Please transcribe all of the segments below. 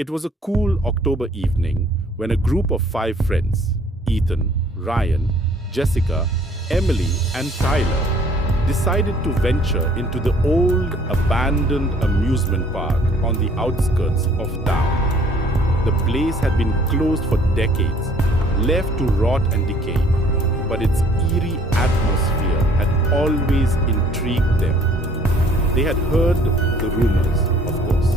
It was a cool October evening when a group of five friends, Ethan, Ryan, Jessica, Emily, and Tyler, decided to venture into the old abandoned amusement park on the outskirts of town. The place had been closed for decades, left to rot and decay, but its eerie atmosphere had always intrigued them. They had heard the rumors, of course,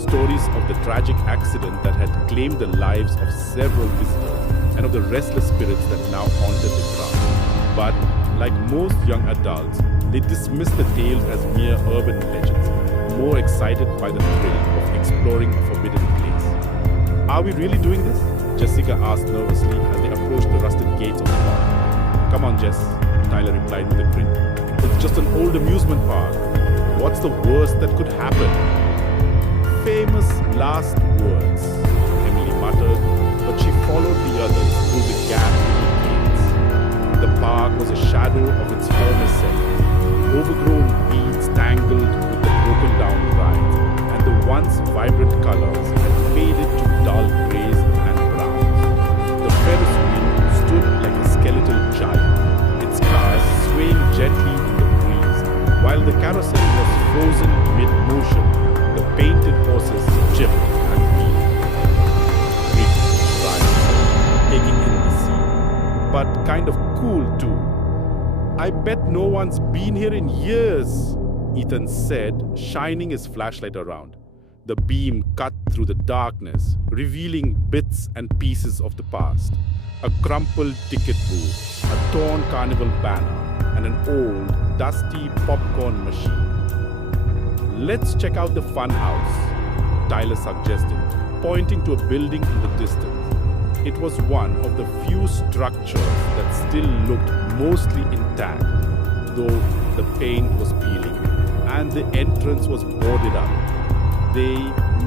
stories of the tragic accident that had claimed the lives of several visitors and of the restless spirits that now haunted the crowd. But, like most young adults, they dismissed the tales as mere urban legends, more excited by the thrill of exploring a forbidden place. "Are we really doing this?" Jessica asked nervously as they approached the rusted gates of the park. "Come on, Jess," Tyler replied with a grin. "It's just an old amusement park. What's the worst that could happen?" "Famous last words," Emily muttered, but she followed the others through the gap in the gates. The park was a shadow of its former self. Overgrown weeds tangled with the broken down rides, and the once vibrant colors had faded to dull grays and browns. The Ferris wheel stood like a skeletal giant, its cars swaying gently in the breeze, while the carousel was frozen mid-motion. The painted horses chipped and peeled. "Creepy," Ryan said, taking in the scene. "But kind of cool too. I bet no one's been here in years," Ethan said, shining his flashlight around. The beam cut through the darkness, revealing bits and pieces of the past. A crumpled ticket booth, a torn Carnival banner, and an old, dusty popcorn machine. "Let's check out the fun house," Tyler suggested, pointing to a building in the distance. It was one of the few structures that still looked mostly intact, though the paint was peeling, and the entrance was boarded up. They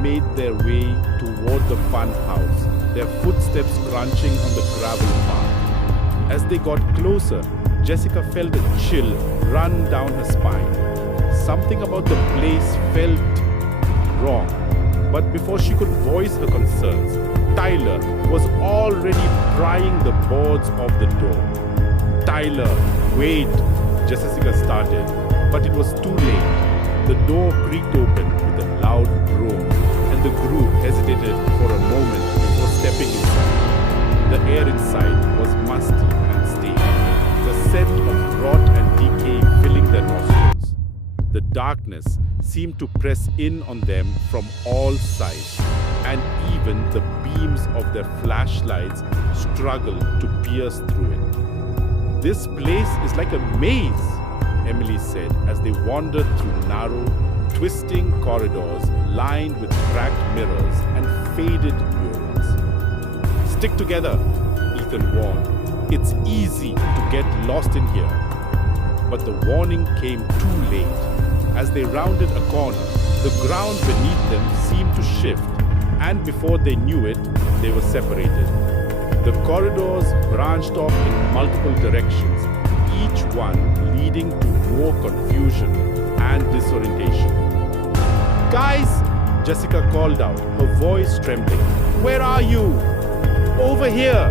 made their way toward the fun house, their footsteps crunching on the gravel path. As they got closer, Jessica felt a chill run down her spine. Something about the place felt wrong, but before she could voice her concerns, Tyler was already prying the boards of the door. "Tyler, wait," Jessica started, but it was too late. The door creaked open with a loud groan, and the group hesitated for a moment before stepping inside. The air inside was musty and stale, the scent of rot and decay filling their nostrils. The darkness seemed to press in on them from all sides, and even the beams of their flashlights struggled to pierce through it. "This place is like a maze," Emily said as they wandered through narrow, twisting corridors lined with cracked mirrors and faded murals. "Stick together," Ethan warned. "It's easy to get lost in here." But the warning came too late. As they rounded a corner, the ground beneath them seemed to shift, and before they knew it, they were separated. The corridors branched off in multiple directions, each one leading to more confusion and disorientation. "Guys!" Jessica called out, her voice trembling. "Where are you?" "Over here!"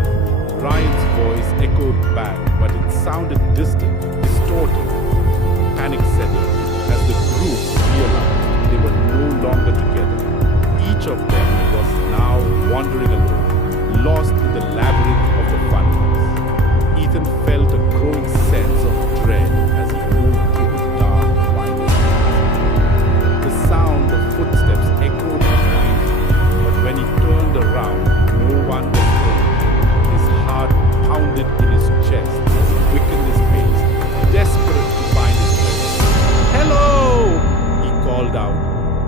Ryan's voice echoed back, but it sounded distant, distorted. Panic settled as the group realized they were no longer together. Each of them was now wandering alone, lost in the labyrinth of the funhouse. Ethan felt a growing sense of dread as he moved through the dark, winding path. The sound of footsteps echoed behind him, but when he turned around, no one was there. His heart pounded in his chest as he quickened his pace, desperate to find his way. "Hello!" he called out,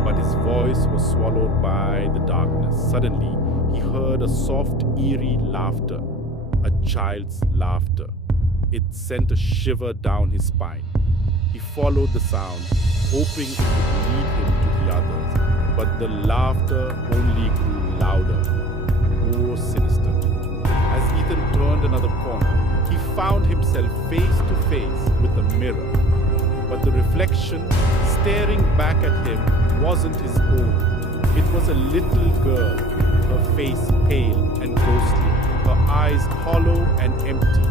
but his voice was swallowed by the darkness. Suddenly, he heard a soft, eerie laughter, a child's laughter. It sent a shiver down his spine. He followed the sound, hoping it would lead him to the others, but the laughter only grew louder, more sinister. As Ethan turned another corner, he found himself face to face with a mirror, but the reflection staring back at him wasn't his own. It was a little girl, her face pale and ghostly, her eyes hollow and empty.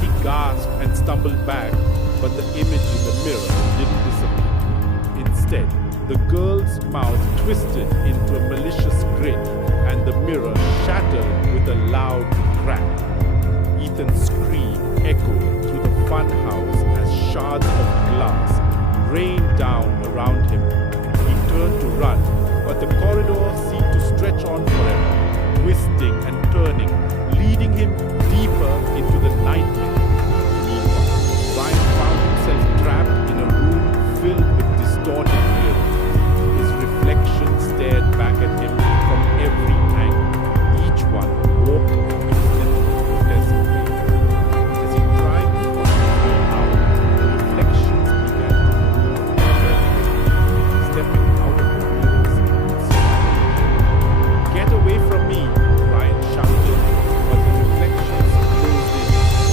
He gasped and stumbled back, but the image in the mirror didn't disappear. Instead, the girl's mouth twisted into a malicious grin, and the mirror shattered with a loud crack. Ethan's scream echoed through the fun house as shards of glass rained down around him. He turned to run, but the corridor seemed to stretch on forever, twisting and turning, leading him deeper into the nightmare. Meanwhile, Ryan found himself trapped in a room filled with distorted mirrors. His reflection stared back at him from every angle, each one warped into a grotesque way. As he tried to find his way out, the reflections began to move, stepping out of the mirrors and "Get away from me!" Ryan shouted, but the reflections closed in,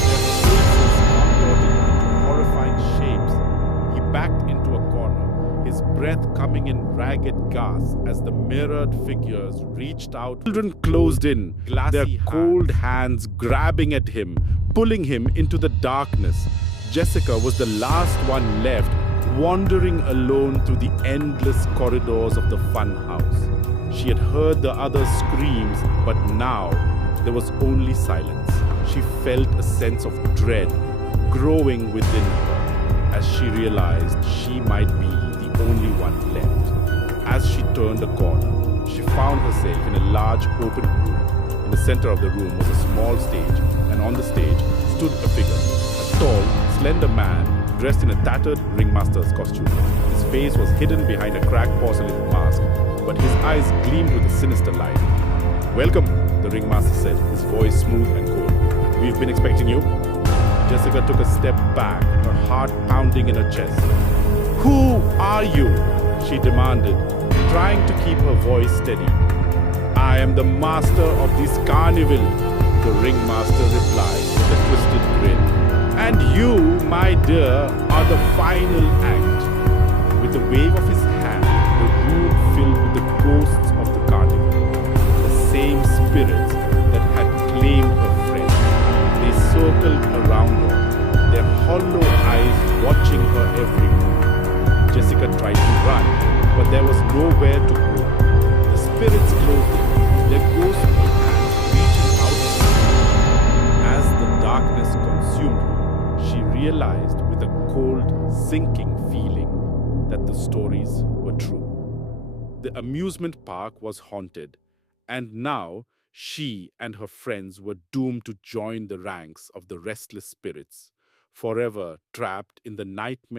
their faces contorted into horrifying shapes. He backed into a corner, his breath coming in ragged gasps as the mirrored figures reached out. Children closed in, their cold hands grabbing at him, pulling him into the darkness. Jessica was the last one left, wandering alone through the endless corridors of the fun house. She had heard the others' screams, but now there was only silence. She felt a sense of dread growing within her as she realized she might be the only one left. As she turned a corner, she found herself in a large open room. In the center of the room was a small stage, and on the stage stood a figure, a tall, slender man dressed in a tattered ringmaster's costume. His face was hidden behind a cracked porcelain mask, but his eyes gleamed with a sinister light. "Welcome," the ringmaster said, his voice smooth and cold. "We've been expecting you." Jessica took a step back, her heart pounding in her chest. "Who are you?" she demanded, trying to keep her voice steady. "I am the master of this carnival," the ringmaster replied with a twisted grin. "And you, my dear, are the final act." With a wave of his hand, the room filled with the ghosts of the carnival, the same spirits that had claimed her friend. They circled around her, their hollow eyes watching her every move. Jessica tried to run, but there was nowhere to go. The spirits closed in, their ghostly hands reaching out to her. As the darkness consumed her, she realized with a cold, sinking feeling that the stories were true. The amusement park was haunted, and now she and her friends were doomed to join the ranks of the restless spirits, forever trapped in the nightmare